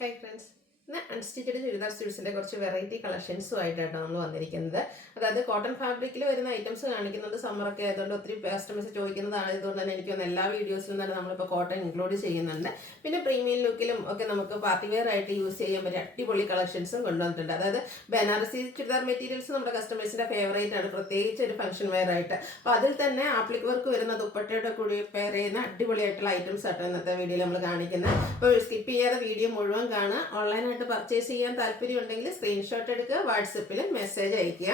Hi friends. ഇന്ന് unstitched churidar സ്റ്റിച്ചിൻ്റെ കുറച്ച് variety കളക്ഷൻസുമായിട്ടാണ് നമ്മൾ വന്നിരിക്കുന്നത്. അതായത് കോട്ടൺ ഫാബ്രിക്കിൽ വരുന്ന ഐറ്റംസ് കാണിക്കുന്നുണ്ട്. സമ്മറൊക്കെ ആയതുകൊണ്ട് ഒത്തിരി കസ്റ്റമേഴ്സ് ചോദിക്കുന്നതാണ്. ഇതുകൊണ്ട് തന്നെ എനിക്ക് എല്ലാ വീഡിയോസിലും തന്നെ നമ്മളിപ്പോൾ കോട്ടൺ ഇൻക്ലൂഡ് ചെയ്യുന്നുണ്ട്. പിന്നെ പ്രീമിയം ലുക്കിലും ഒക്കെ നമുക്ക് പാർട്ടി വെയർ ആയിട്ട് യൂസ് ചെയ്യാൻ പറ്റിയ അടിപൊളി കളക്ഷൻസും കൊണ്ടുവന്നിട്ടുണ്ട്. അതായത് ബനാറസി ചുരിദാർ മെറ്റീരിയൽസ് നമ്മുടെ കസ്റ്റമേഴ്സിൻ്റെ ഫേവറേറ്റ് ആണ്, പ്രത്യേകിച്ച് ഒരു ഫംഗ്ഷൻ വെയർ ആയിട്ട്. അപ്പോൾ അതിൽ തന്നെ ആപ്ലിക് വർക്ക് വരുന്ന ദുപ്പട്ടയുടെ കൂടി പെയർ ചെയ്യുന്ന അടിപൊളിയായിട്ടുള്ള ഐറ്റംസ് ആട്ടോ ഇന്നത്തെ വീഡിയോയിൽ നമ്മൾ കാണിക്കുന്നത്. അപ്പോൾ സ്കിപ്പ് ചെയ്യാതെ വീഡിയോ മുഴുവൻ കാണുക. ഓൺലൈനായിട്ട് പർച്ചേസ് ചെയ്യാൻ താല്പര്യമുണ്ടെങ്കിൽ സ്ക്രീൻഷോട്ട് എടുക്കുക, വാട്സപ്പിൽ മെസ്സേജ് അയയ്ക്കുക.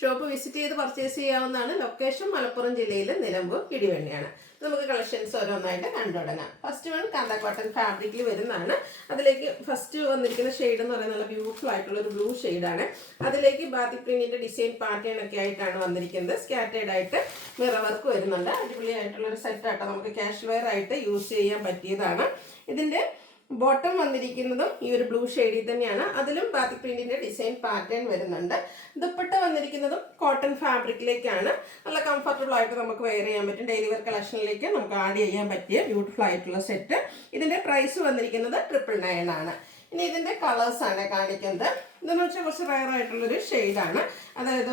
ഷോപ്പ് വിസിറ്റ് ചെയ്ത് പർച്ചേസ് ചെയ്യാവുന്നതാണ്. ലൊക്കേഷൻ മലപ്പുറം ജില്ലയിലെ നിലമ്പൂർ ഇടിവണ്ണിയാണ്. നമുക്ക് കളക്ഷൻസ് ഓരോന്നായിട്ട് കണ്ടു തുടങ്ങാം. ഫസ്റ്റ് വൺ കാന്ത കോട്ടൺ ഫാബ്രിക്കിൽ വരുന്നതാണ്. അതിലേക്ക് ഫസ്റ്റ് വന്നിരിക്കുന്ന ഷെയ്ഡ് എന്ന് പറയുന്നത് നല്ല ബ്യൂട്ടിഫുൾ ആയിട്ടുള്ള ഒരു ബ്ലൂ ഷെയ്ഡാണ്. അതിലേക്ക് ബാത്തിക് പ്രിന്റിന്റെ ഡിസൈൻ പാറ്റേൺ ഒക്കെ ആയിട്ടാണ് വന്നിരിക്കുന്നത്. സ്കാറ്റേഡ് ആയിട്ട് മിറർ വർക്ക് വരുന്നുണ്ട്. അടിപൊളിയായിട്ടുള്ള ഒരു സെറ്റ് ആട്ടോ, നമുക്ക് ക്യാഷ് വെയർ ആയിട്ട് യൂസ് ചെയ്യാൻ പറ്റിയതാണ്. ഇതിന്റെ ബോട്ടം വന്നിരിക്കുന്നതും ഈ ഒരു ബ്ലൂ ഷെയ്ഡിൽ തന്നെയാണ്. അതിലും ബാത്തിക് പ്രിന്റിന്റെ ഡിസൈൻ പാറ്റേൺ വരുന്നുണ്ട്. ദുപ്പട്ട വന്നിരിക്കുന്നതും കോട്ടൺ ഫാബ്രിക്കിലേക്കാണ്. നല്ല കംഫർട്ടബിൾ ആയിട്ട് നമുക്ക് വെയർ ചെയ്യാൻ പറ്റും. ഡെയിലി വെയർ കളക്ഷനിലേക്ക് നമുക്ക് ആഡ് ചെയ്യാൻ പറ്റിയ ബ്യൂട്ടിഫുൾ ആയിട്ടുള്ള സെറ്റ്. ഇതിന്റെ പ്രൈസ് വന്നിരിക്കുന്നത് 999 ആണ്. ഇനി ഇതിന്റെ കളേഴ്സ് ആണ് കാണിക്കുന്നത്. ഇതെന്ന് വെച്ചാൽ കുറച്ച് റയർ ആയിട്ടുള്ളൊരു ഷെയ്ഡാണ്. അതായത്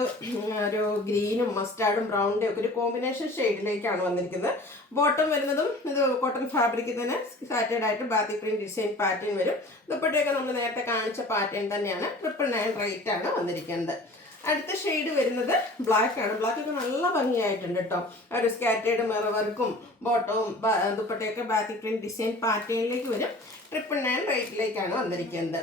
ഒരു ഗ്രീനും മസ്റ്റാർഡും ബ്രൗണിൻ്റെ ഒക്കെ ഒരു കോമ്പിനേഷൻ ഷെയ്ഡിലേക്കാണ് വന്നിരിക്കുന്നത്. ബോട്ടം വരുന്നതും ഇത് കോട്ടൺ ഫാബ്രിക്കിൽ തന്നെ സ്കാറ്റേഡ് ആയിട്ട് ബാത്തിക് പ്രിന്റ് ഡിസൈൻ പാറ്റേൺ വരും. ദുപ്പട്ടയൊക്കെ നമ്മൾ നേരത്തെ കാണിച്ച പാറ്റേൺ തന്നെയാണ്. 999 റേറ്റ് ആണ് വന്നിരിക്കുന്നത്. അടുത്ത ഷെയ്ഡ് വരുന്നത് ബ്ലാക്ക് ആണ്. ബ്ലാക്ക് ഒക്കെ നല്ല ഭംഗിയായിട്ടുണ്ട് കേട്ടോ. ഒരു സ്കാറ്റേഡ് മിറർ വർക്കും ബോട്ടവും ദുപ്പട്ടയൊക്കെ ബാത്തിക് പ്രിന്റ് ഡിസൈൻ പാറ്റേണിലേക്ക് വരും. 999 റേറ്റിലേക്കാണ് വന്നിരിക്കുന്നത്.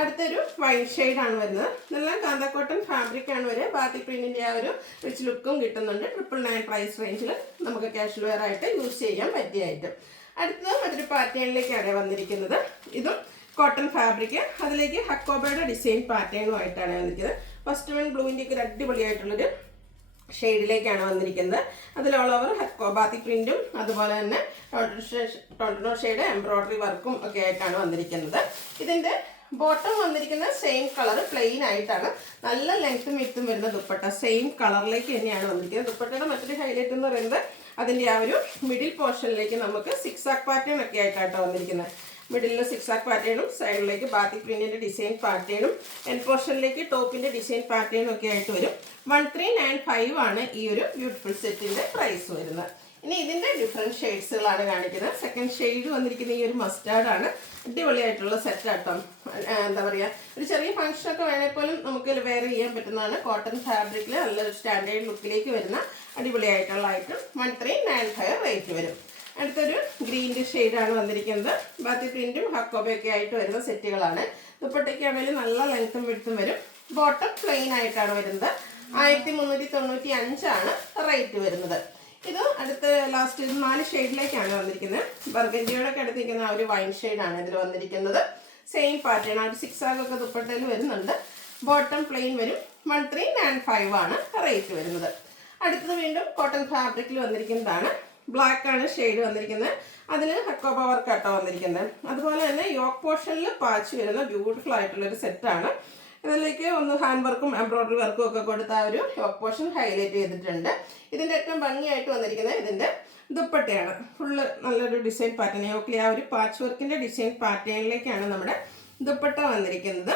അടുത്തൊരു വൈറ്റ് ഷെയ്ഡാണ് വരുന്നത്. ഇതെല്ലാം കാന്ത കോട്ടൺ ഫാബ്രിക് ആണ് വരെ. ബാത്തിക് പ്രിന്റിന്റെ ആ ഒരു റിച്ച് ലുക്കും കിട്ടുന്നുണ്ട്. 999 പ്രൈസ് റേഞ്ചിൽ നമുക്ക് ക്യാഷ് വെയർ ആയിട്ട് യൂസ് ചെയ്യാൻ പറ്റിയായിട്ട്. അടുത്തത് മറ്റൊരു പാറ്റേണിലേക്കാണ് വന്നിരിക്കുന്നത്. ഇതും കോട്ടൺ ഫാബ്രിക്, അതിലേക്ക് ഹക്കോബയുടെ ഡിസൈൻ പാറ്റേണുമായിട്ടാണ് വന്നിരിക്കുന്നത്. ഫസ്റ്റ് വൺ ബ്ലൂവിൻ്റെ ഒക്കെ ഒരു അടിപൊളിയായിട്ടുള്ളൊരു ഷെയ്ഡിലേക്കാണ് വന്നിരിക്കുന്നത്. അതിൽ ഓൾ ഓവർ ബാത്തിക് പ്രിന്റും അതുപോലെ തന്നെ ടോണ്ടനോ ഷെയ്ഡ് എംബ്രോയിഡറി വർക്കും ഒക്കെ ആയിട്ടാണ് വന്നിരിക്കുന്നത്. ഇതിൻ്റെ ബോട്ടം വന്നിരിക്കുന്നത് സെയിം കളർ പ്ലെയിൻ ആയിട്ടാണ്. നല്ല ലെങ്ത്തും വിത്തും വരുന്ന ദുപ്പട്ട സെയിം കളറിലേക്ക് തന്നെയാണ് വന്നിരിക്കുന്നത്. ദുപ്പട്ടയുടെ മറ്റൊരു ഹൈലൈറ്റ് എന്ന് പറയുന്നത് അതിൻ്റെ ആ ഒരു മിഡിൽ പോർഷനിലേക്ക് നമുക്ക് സിക്സാക് പാറ്റേൺ ഒക്കെ ആയിട്ടാണ് വന്നിരിക്കുന്നത്. മിഡിലിൽ സിക്സാക് പാറ്റേണും സൈഡിലേക്ക് ബാത്തിക് പ്രിന്റിന്റെ ഡിസൈൻ പാറ്റേണും എൻ പോർഷനിലേക്ക് ടോപ്പിന്റെ ഡിസൈൻ പാറ്റേണും ഒക്കെ ആയിട്ട് വരും. 1395 ആണ് ഈ ഒരു ബ്യൂട്ടിഫുൾ സെറ്റിന്റെ പ്രൈസ് വരുന്നത്. ഇനി ഇതിന്റെ ഡിഫറെന്റ് ഷെയ്ഡ്സുകളാണ് കാണിക്കുന്നത്. സെക്കൻഡ് ഷെയ്ഡ് വന്നിരിക്കുന്ന ഈ ഒരു മസ്റ്റാർഡ് ആണ്. അടിപൊളിയായിട്ടുള്ള സെറ്റ് ആട്ടോ. എന്താ പറയുക, ഒരു ചെറിയ ഫംഗ്ഷനൊക്കെ വേണേൽ പോലും നമുക്ക് വെയർ ചെയ്യാൻ പറ്റുന്നതാണ്. കോട്ടൺ ഫാബ്രിക്കിൽ നല്ലൊരു സ്റ്റാൻഡേർഡ് ലുക്കിലേക്ക് വരുന്ന അടിപൊളിയായിട്ടുള്ള ഐറ്റം. 1395 റേറ്റ് വരും. അടുത്തൊരു ഗ്രീൻ്റെ ഷെയ്ഡാണ് വന്നിരിക്കുന്നത്. ബാത്തിക് പ്രിന്റും ഹക്കോബയൊക്കെ ആയിട്ട് വരുന്ന സെറ്റുകളാണ്. ദുപ്പട്ടയ്ക്കാണെങ്കിൽ നല്ല ലെങ്ത്തും വിഡ്ത്തും വരും. ബോട്ടം പ്ലെയിൻ ആയിട്ടാണ് വരുന്നത്. 1395 ആണ് റേറ്റ് വരുന്നത്. ഇത് അടുത്ത ലാസ്റ്റ് 4 ഷെയ്ഡിലേക്കാണ് വന്നിരിക്കുന്നത്. ബർഗൻഡിയോടൊക്കെ അടുത്തിരിക്കുന്ന ആ ഒരു വൈൻ ഷെയ്ഡാണ് ഇതിൽ വന്നിരിക്കുന്നത്. സെയിം പാറ്റേൺ, ആ ഒരു സിക്സാഗൊക്കെ ദുപ്പട്ടയിൽ വരുന്നുണ്ട്. ബോട്ടം പ്ലെയിൻ വരും. 1395 ആണ് റേറ്റ് വരുന്നത്. അടുത്തത് വീണ്ടും കോട്ടൺ ഫാബ്രിക്കിൽ വന്നിരിക്കുന്നതാണ്. ബ്ലാക്ക് ആണ് ഷെയ്ഡ് വന്നിരിക്കുന്നത്. അതിൽ ഹക്കോബ വർക്ക് ആട്ടോ വന്നിരിക്കുന്നത്. അതുപോലെ തന്നെ യോക്ക് പോർഷനിൽ പാച്ച് വരുന്ന ബ്യൂട്ടിഫുൾ ആയിട്ടുള്ളൊരു സെറ്റാണ്. ഇതിലേക്ക് ഒന്ന് ഹാൻഡ് വർക്കും എംബ്രോയിഡറി വർക്കും ഒക്കെ കൊടുത്ത ആ ഒരു യോക്ക് പോർഷൻ ഹൈലൈറ്റ് ചെയ്തിട്ടുണ്ട്. ഇതിൻ്റെ ഏറ്റവും ഭംഗിയായിട്ട് വന്നിരിക്കുന്നത് ഇതിൻ്റെ ദുപ്പട്ടയാണ്. ഫുള്ള് നല്ലൊരു ഡിസൈൻ പാറ്റേൺ, യോക്കിലെ ആ ഒരു പാച്ച് വർക്കിൻ്റെ ഡിസൈൻ പാറ്റേണിലേക്കാണ് നമ്മുടെ ദുപ്പട്ട വന്നിരിക്കുന്നത്.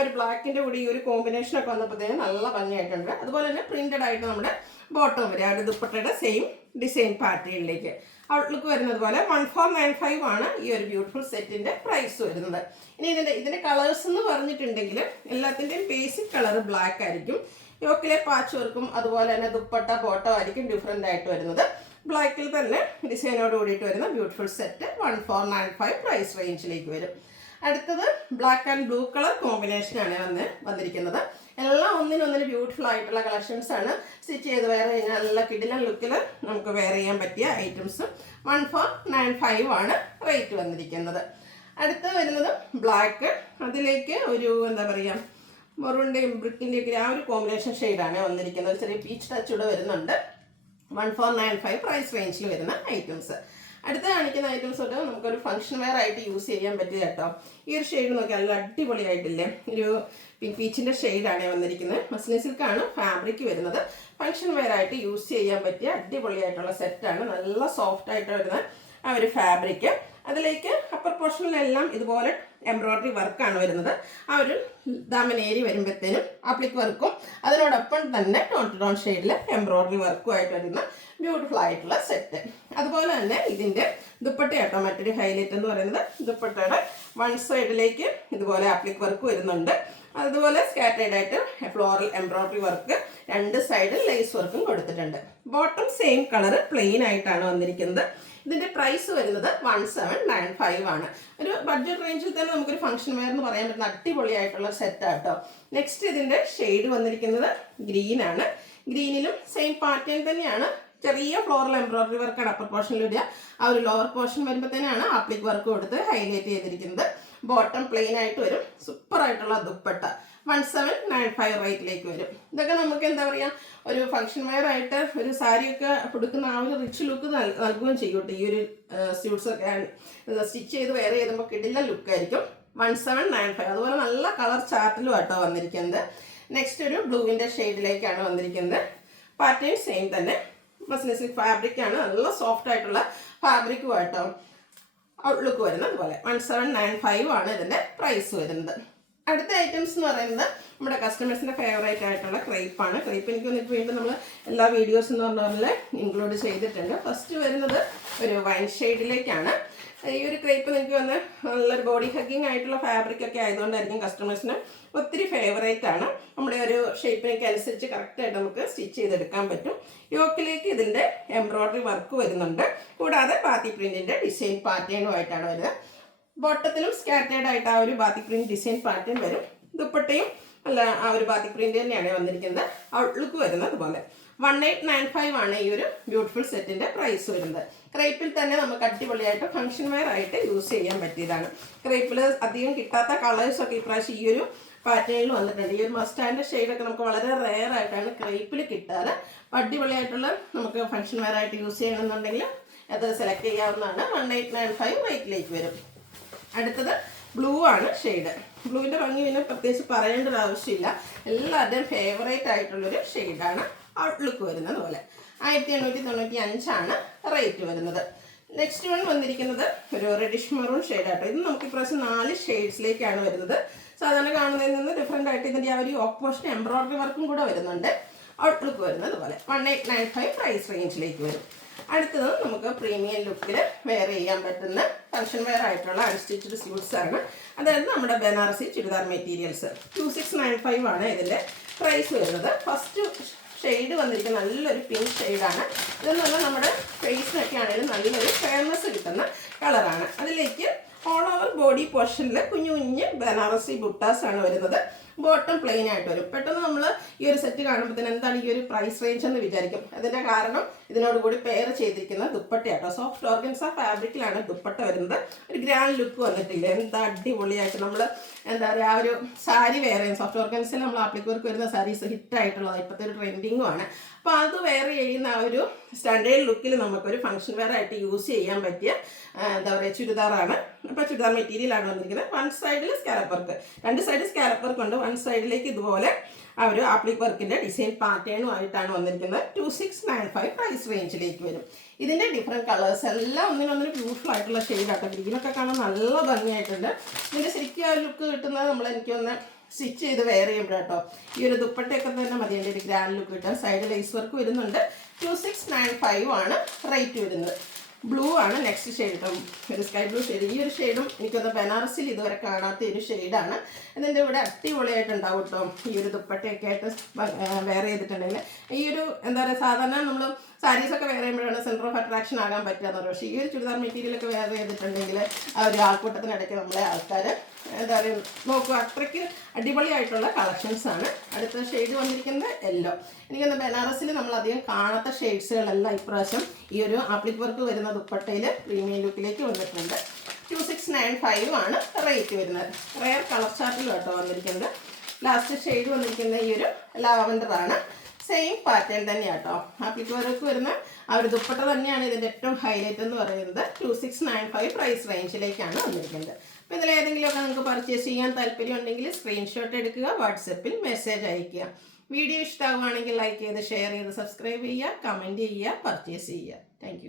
ഒരു ബ്ലാക്കിൻ്റെ കൂടി ഈ ഒരു കോമ്പിനേഷനൊക്കെ വന്നപ്പോഴത്തേനും നല്ല ഭംഗിയായിട്ടുണ്ട്. അതുപോലെ തന്നെ പ്രിന്റഡ് ആയിട്ട് നമ്മുടെ ബോട്ടം വരും ആ ഒരു ദുപ്പട്ടയുടെ സെയിം ഡിസൈൻ പാറ്റേണിലേക്ക് ഔട്ട്ലുക്ക് വരുന്നത് പോലെ. 1495 ആണ് ഈ ഒരു ബ്യൂട്ടിഫുൾ സെറ്റിൻ്റെ പ്രൈസ് വരുന്നത്. ഇനി ഇതിൻ്റെ കളേഴ്സ് എന്ന് പറഞ്ഞിട്ടുണ്ടെങ്കിൽ എല്ലാത്തിൻ്റെയും ബേസിക് കളർ ബ്ലാക്ക് ആയിരിക്കും. യോക്കിലെ പാച്ച് വർക്കും അതുപോലെ തന്നെ ദുപ്പട്ട ബോട്ടം ആയിരിക്കും ഡിഫറെൻ്റ് ആയിട്ട് വരുന്നത്. ബ്ലാക്കിൽ തന്നെ ഡിസൈനോട് കൂടിയിട്ട് വരുന്ന ബ്യൂട്ടിഫുൾ സെറ്റ് 1495 പ്രൈസ് റേഞ്ചിലേക്ക് വരും. അടുത്തത് ബ്ലാക്ക് ആൻഡ് ബ്ലൂ കളർ കോമ്പിനേഷനാണ് വന്നിരിക്കുന്നത്. എല്ലാം ഒന്നിനൊന്നിന് ബ്യൂട്ടിഫുൾ ആയിട്ടുള്ള കളക്ഷൻസ് ആണ്. സ്റ്റിച്ച് ചെയ്ത് വെയർ കഴിഞ്ഞാൽ നല്ല കിടിലൻ ലുക്കിൽ നമുക്ക് വെയർ ചെയ്യാൻ പറ്റിയ ഐറ്റംസ്. 1495 ആണ് റേറ്റ് വന്നിരിക്കുന്നത്. അടുത്ത് വരുന്നത് ബ്ലാക്ക്, അതിലേക്ക് ഒരു എന്താ പറയുക മെറൂണിൻ്റെയും ബ്രിക്കിൻ്റെയും ഒക്കെ ആ ഒരു കോമ്പിനേഷൻ ഷെയ്ഡാണ് വന്നിരിക്കുന്നത്. ഒരു ചെറിയ പീച്ച് ടച്ച് കൂടെ വരുന്നുണ്ട്. 1495 പ്രൈസ് റേഞ്ചിൽ വരുന്ന ഐറ്റംസ്. അടുത്ത കാണിക്കുന്ന ഐറ്റംസ് തൊട്ട് നമുക്കൊരു ഫംഗ്ഷൻ വെയർ ആയിട്ട് യൂസ് ചെയ്യാൻ പറ്റിയ കേട്ടോ. ഈ ഒരു ഷെയ്ഡ് നോക്കിയാൽ നല്ല അടിപൊളിയായിട്ടില്ലേ. ഒരു പീച്ചിൻ്റെ ഷെയ്ഡാണ് വന്നിരിക്കുന്നത്. മസ്ലിൻ സിൽക്കാണ് ഫാബ്രിക് വരുന്നത്. ഫംഗ്ഷൻ വെയർ ആയിട്ട് യൂസ് ചെയ്യാൻ പറ്റിയ അടിപൊളിയായിട്ടുള്ള സെറ്റാണ്. നല്ല സോഫ്റ്റ് ആയിട്ട് വരുന്ന ആ ഒരു ഫാബ്രിക്. അതിലേക്ക് അപ്പർ പോർഷനിലെല്ലാം ഇതുപോലെ എംബ്രോയ്ഡറി വർക്കാണ് വരുന്നത്. ആ ഒരു ദാമനേരി വരുമ്പോഴത്തേനും ആപ്ലിക് വർക്കും അതിനോടൊപ്പം തന്നെ ടോൺ ടു ടോൺ ഷെയ്ഡിൽ എംബ്രോയ്ഡറി വർക്കും ആയിട്ട് വരുന്ന ബ്യൂട്ടിഫുൾ ആയിട്ടുള്ള സെറ്റ്. അതുപോലെ തന്നെ ഇതിൻ്റെ ദുപ്പട്ടയാട്ടോ മറ്റൊരു ഹൈലൈറ്റ് എന്ന് പറയുന്നത്. ദുപ്പട്ടയുടെ വൺ സൈഡിലേക്ക് ഇതുപോലെ ആപ്ലിക് വർക്ക് വരുന്നുണ്ട്. അതുപോലെ സ്കാറ്റേഡ് ആയിട്ട് ഫ്ലോറൽ എംബ്രോയ്ഡറി വർക്ക്, രണ്ട് സൈഡിൽ ലേസ് വർക്കും കൊടുത്തിട്ടുണ്ട്. ബോട്ടം സെയിം കളർ പ്ലെയിൻ ആയിട്ടാണ് വന്നിരിക്കുന്നത്. ഇതിൻ്റെ പ്രൈസ് വരുന്നത് 1795 ആണ്. ഒരു ബഡ്ജറ്റ് റേഞ്ചിൽ തന്നെ നമുക്കൊരു ഫംഗ്ഷൻ വെയർ എന്ന് പറയാൻ പറ്റുന്ന അടിപൊളിയായിട്ടുള്ള സെറ്റാട്ടോ. നെക്സ്റ്റ് ഇതിൻ്റെ ഷെയ്ഡ് വന്നിരിക്കുന്നത് ഗ്രീൻ ആണ്. ഗ്രീനിലും സെയിം പാറ്റേൺ തന്നെയാണ്. ചെറിയ ഫ്ലോറൽ എംബ്രോയ്ഡറി വർക്കാണ് അപ്പർ പോർഷനിൽ വരിക. ആ ഒരു ലോവർ പോർഷൻ വരുമ്പോഴത്തേനാണ് ആപ്ലിക് വർക്ക് കൊടുത്ത് ഹൈലൈറ്റ് ചെയ്തിരിക്കുന്നത്. ബോട്ടം പ്ലെയിൻ ആയിട്ട് വരും. സൂപ്പർ ആയിട്ടുള്ള ദുപ്പട്ട 1795 റേറ്റിലേക്ക് വരും. ഇതൊക്കെ നമുക്ക് എന്താ പറയുക, ഒരു ഫംഗ്ഷൻ വെയർ ആയിട്ട് ഒരു സാരിയൊക്കെ കൊടുക്കുന്ന ആ ഒരു റിച്ച് ലുക്ക് നൽകുകയും ചെയ്യൂട്ടെ. ഈ ഒരു സ്യൂട്ട്സൊക്കെ സ്റ്റിച്ച് ചെയ്ത് വെയർ ചെയ്തുമ്പോൾ കിടില ലുക്കായിരിക്കും. 1795. അതുപോലെ നല്ല കളർ ചാർട്ടിലും ആട്ടോ വന്നിരിക്കുന്നത്. നെക്സ്റ്റ് ഒരു ബ്ലൂവിൻ്റെ ഷെയ്ഡിലേക്കാണ് വന്നിരിക്കുന്നത്. പാറ്റേൺ സെയിം തന്നെ. മസ്ലിൻ സിൽക്ക് ഫാബ്രിക് ആണ്. നല്ല സോഫ്റ്റ് ആയിട്ടുള്ള ഫാബ്രിക്കും ആട്ടോ ഔട്ട്ലുക്ക് വരുന്നത്. അതുപോലെ 1795 ആണ് ഇതിൻ്റെ പ്രൈസ് വരുന്നത്. അടുത്ത ഐറ്റംസ് എന്ന് പറയുന്നത് നമ്മുടെ കസ്റ്റമേഴ്സിൻ്റെ ഫേവറേറ്റ് ആയിട്ടുള്ള ക്രേപ്പാണ്. ക്രേപ്പ് എനിക്ക് വന്നിട്ട് വീണ്ടും നമ്മൾ എല്ലാ വീഡിയോസ് എന്ന് പറഞ്ഞ പോലെ ഇൻക്ലൂഡ് ചെയ്തിട്ടുണ്ട്. ഫസ്റ്റ് വരുന്നത് ഒരു വൈൻ ഷെയ്ഡിലേക്കാണ്. ഈ ഒരു ക്രേപ്പ് നിങ്ങൾക്ക് വന്ന് നല്ലൊരു ബോഡി ഹഗ്ഗിങ് ആയിട്ടുള്ള ഫാബ്രിക് ഒക്കെ ആയതുകൊണ്ടായിരിക്കും കസ്റ്റമേഴ്സിന് ഒത്തിരി ഫേവറേറ്റ് ആണ്. നമ്മുടെ ഒരു ഷേപ്പിനൊക്കെ അനുസരിച്ച് കറക്റ്റായിട്ട് നമുക്ക് സ്റ്റിച്ച് ചെയ്തെടുക്കാൻ പറ്റും. യോക്കിലേക്ക് ഇതിൻ്റെ എംബ്രോയ്ഡറി വർക്ക് വരുന്നുണ്ട്. കൂടാതെ ബാത്തി പ്രിൻറ്റിൻ്റെ ഡിസൈൻ പാറ്റേണുമായിട്ടാണ് വരുന്നത്. ബോട്ടത്തിലും സ്കാറ്റേഡ് ആയിട്ട് ആ ഒരു ബാത്തിക് പ്രിന്റ് ഡിസൈൻ പാറ്റേൺ വരും. ദുപ്പട്ടയും അല്ല ആ ഒരു ബാത്തിക് പ്രിന്റ് തന്നെയാണ് വന്നിരിക്കുന്നത്. ഔട്ട്ലുക്ക് വരുന്നത് അതുപോലെ 1895 ആണ് ഈ ഒരു ബ്യൂട്ടിഫുൾ സെറ്റിന്റെ പ്രൈസ് വരുന്നത്. ക്രേപ്പിൽ തന്നെ നമുക്ക് അടിപൊളിയായിട്ട് ഫംഗ്ഷൻ വെയർ ആയിട്ട് യൂസ് ചെയ്യാൻ പറ്റിയതാണ്. ക്രേപ്പിൽ അധികം കിട്ടാത്ത കളേഴ്സൊക്കെ ഇപ്രാവശ്യം ഈ ഒരു പാറ്റേണിൽ വന്നിട്ടുണ്ട്. ഈ ഒരു മസ്റ്റാൻഡ് ഷെയ്ഡൊക്കെ നമുക്ക് വളരെ റെയർ ആയിട്ടാണ് ക്രേപ്പിൽ കിട്ടാറ്. അടിപൊളിയായിട്ടുള്ള നമുക്ക് ഫംഗ്ഷൻ വെയർ ആയിട്ട് യൂസ് ചെയ്യണമെന്നുണ്ടെങ്കിൽ അത് സെലക്ട് ചെയ്യാവുന്നതാണ്. 1895 റേറ്റിലേക്ക് വരും. അടുത്തത് ബ്ലൂ ആണ് ഷെയ്ഡ്. ബ്ലൂവിൻ്റെ ഭംഗി പിന്നെ പ്രത്യേകിച്ച് പറയേണ്ട ഒരു ആവശ്യമില്ല. എല്ലാവരുടെയും ഫേവറേറ്റ് ആയിട്ടുള്ളൊരു ഷെയ്ഡാണ്. ഔട്ട്ലുക്ക് വരുന്നത് പോലെ 1895 ആണ് റേറ്റ് വരുന്നത്. നെക്സ്റ്റ് വൺ വന്നിരിക്കുന്നത് ഒരു റെഡിഷ് മെറൂൺ ഷെയ്ഡാട്ടോ. ഇത് നമുക്ക് ഇപ്രാവശ്യം 4 ഷെയ്ഡ്സിലേക്കാണ് വരുന്നത്. സാധാരണ കാണുന്നതിൽ നിന്ന് ഡിഫറെൻ്റ് ആയിട്ട് ഇതിൻ്റെ ആ ഒരു ഓപ്പോസിറ്റ് എംബ്രോയ്ഡറി വർക്കും കൂടെ വരുന്നുണ്ട്. ഔട്ട്ലുക്ക് വരുന്നത് പോലെ 1895 പ്രൈസ് റേഞ്ചിലേക്ക് വരും. അടുത്തത് നമുക്ക് പ്രീമിയം ലുക്കിൽ വെയർ ചെയ്യാൻ പറ്റുന്ന ഫംഗ്ഷൻ വെയർ ആയിട്ടുള്ള അൺസ്റ്റിച്ച്ഡ് സ്യൂട്ട്സ് ആണ്. അതായത് നമ്മുടെ ബനാറസി ചുരിദാർ മെറ്റീരിയൽസ്. 2695 ആണ് ഇതിൻ്റെ പ്രൈസ് വരുന്നത്. ഫസ്റ്റ് ഷെയ്ഡ് വന്നിരിക്കുന്ന നല്ലൊരു പിങ്ക് ഷെയ്ഡാണ്. ഇതെന്ന് പറഞ്ഞാൽ നമ്മുടെ ഫേസിനൊക്കെ ആണെങ്കിലും നല്ലൊരു ഫെയർനെസ് കിട്ടുന്ന കളറാണ്. അതിലേക്ക് ഓൾ ഓവർ ബോഡി പോർഷനിൽ കുഞ്ഞു കുഞ്ഞ് ബനാറസി ബുട്ടാസ് ആണ് വരുന്നത്. ബോട്ടം പ്ലെയിൻ ആയിട്ട് വരും. പെട്ടെന്ന് നമ്മൾ ഈ ഒരു സെറ്റ് കാണുമ്പോഴത്തേന് എന്താണ് ഈ ഒരു പ്രൈസ് റേഞ്ച് എന്ന് വിചാരിക്കും. അതിൻ്റെ കാരണം ഇതിനോട് കൂടി പെയർ ചെയ്തിരിക്കുന്ന ദുപ്പട്ടയാട്ടോ. സോഫ്റ്റ് ഓർഗൻസ ഫാബ്രിക്കിലാണ് ദുപ്പട്ട വരുന്നത്. ഒരു ഗ്രാൻഡ് ലുക്ക് വന്നിട്ടില്ല. എന്താ അടിപൊളിയായിട്ട് നമ്മൾ എന്താ പറയുക, ആ ഒരു സാരി വെയർ ചെയ്യും. സോഫ്റ്റ് ഓർഗൻസിൽ നമ്മൾ ആപ്ലിക് വർക്ക് വരുന്ന സാരീസ് ഹിറ്റായിട്ടുള്ളത് ഇപ്പോഴത്തെ ഒരു ട്രെൻഡിങ്ങും ആണ്. അപ്പോൾ അത് വെയർ ചെയ്യുന്ന ആ ഒരു സ്റ്റാൻഡേർഡ് ലുക്കിൽ നമുക്കൊരു ഫംഗ്ഷൻ വെയർ ആയിട്ട് യൂസ് ചെയ്യാൻ പറ്റിയ എന്താ പറയുക ചുരിദാറാണ്. അപ്പോൾ ചുരിദാർ മെറ്റീരിയലാണ് വന്നിരിക്കുന്നത്. വൺ സൈഡിൽ സ്കാലപ്പ് വർക്ക്, രണ്ട് സൈഡ് സ്കാലപ്പ് വർക്ക് ഉണ്ട്. വൺ സൈഡിലേക്ക് ഇതുപോലെ ആ ഒരു ആപ്ലിക് വർക്കിൻ്റെ ഡിസൈൻ പാറ്റേണും ആയിട്ടാണ് വന്നിരിക്കുന്നത്. 2695 പ്രൈസ് റേഞ്ചിലേക്ക് വരും. ഇതിൻ്റെ ഡിഫറെൻറ്റ് കളേഴ്സ് എല്ലാം ഒന്നിനൊന്നിന് ബ്യൂട്ടിഫുൾ ആയിട്ടുള്ള ഷെയ്ഡാട്ടോ. ഗ്രീനൊക്കെ കാണാൻ നല്ല ഭംഗിയായിട്ടുണ്ട്. ഇതിൻ്റെ ശരിക്കും ആ ലുക്ക് കിട്ടുന്നത് നമ്മൾ എനിക്കൊന്ന് സ്റ്റിച്ച് ചെയ്ത് വെയർ ചെയ്യുമ്പോഴാട്ടോ. ഈ ഒരു ദുപ്പട്ടയൊക്കെ തന്നെ മതി എൻ്റെ ഒരു ഗ്രാൻഡ് ലുക്ക് കിട്ടാൻ. സൈഡ് ലേസ് വർക്ക് വരുന്നുണ്ട്. 2695 ആണ് റേറ്റ് വരുന്നത്. ബ്ലൂ ആണ് നെക്സ്റ്റ് ഷെയ്ഡ് കേട്ടോ. ഒരു സ്കൈ ബ്ലൂ ഷെയ്ഡ്. ഈ ഒരു ഷെയ്ഡും എനിക്കൊന്ന് ബനാറസിൽ ഇതുവരെ കാണാത്ത ഒരു ഷെയ്ഡാണ്. ഇതിൻ്റെ ഇവിടെ അടിപൊളിയായിട്ടുണ്ടാവും കേട്ടോ. ഈ ഒരു ദുപ്പട്ടയൊക്കെ ആയിട്ട് വെയർ ചെയ്തിട്ടുണ്ടെങ്കിൽ ഈ ഒരു എന്താ പറയുക, സാധാരണ നമ്മൾ സാരീസൊക്കെ വെയർ ചെയ്യുമ്പോഴാണ് സെൻറ്റർ ഓഫ് അട്രാക്ഷൻ ആകാൻ പറ്റുക. പക്ഷേ ഈ ഒരു ചുരിദാർ മെറ്റീരിയലൊക്കെ വെയർ ചെയ്തിട്ടുണ്ടെങ്കിൽ ആ ഒരു ആൾക്കൂട്ടത്തിനിടയ്ക്ക് നമ്മളെ ആൾക്കാർ എന്താ പറയുക നോക്കുക. അത്രയ്ക്ക് അടിപൊളിയായിട്ടുള്ള കളക്ഷൻസാണ്. അടുത്ത ഷെയ്ഡ് വന്നിരിക്കുന്നത് യെല്ലോ. എനിക്കൊന്ന് ബനാറസിൽ നമ്മളധികം കാണാത്ത ഷെയ്ഡ്സുകളെല്ലാം ഇപ്രാവശ്യം ഈ ഒരു ആപ്ലിക് വർക്ക് വരുന്ന ദുപ്പട്ടയിൽ പ്രീമിയം ലുക്കിലേക്ക് വന്നിട്ടുണ്ട്. 2695 ആണ് റേറ്റ് വരുന്നത്. റെയർ കളർ ചാർട്ടിലും കേട്ടോ വന്നിരിക്കുന്നത്. ലാസ്റ്റ് ഷെയ്ഡ് വന്നിരിക്കുന്നത് ഈ ഒരു ലാവൻഡറാണ്. സെയിം പാറ്റേൺ തന്നെയാണ് കേട്ടോ. ആപ്ലിക് വർക്ക് വരുന്ന ആ ഒരു ദുപ്പട്ട തന്നെയാണ് ഇതിൻ്റെ ഏറ്റവും ഹൈലൈറ്റ് എന്ന് പറയുന്നത്. 2695 പ്രൈസ് റേഞ്ചിലേക്കാണ് വന്നിരിക്കുന്നത്. അപ്പോൾ ഇതിലേതെങ്കിലുമൊക്കെ നിങ്ങൾക്ക് പർച്ചേസ് ചെയ്യാൻ താല്പര്യം ഉണ്ടെങ്കിൽ സ്ക്രീൻഷോട്ട് എടുക്കുക, വാട്സപ്പിൽ മെസ്സേജ് അയയ്ക്കുക. വീഡിയോ ഇഷ്ടമാവുകയാണെങ്കിൽ ലൈക്ക് ചെയ്ത് ഷെയർ ചെയ്ത് സബ്സ്ക്രൈബ് ചെയ്യുക, കമൻറ്റ് ചെയ്യുക, പർച്ചേസ് ചെയ്യുക. താങ്ക്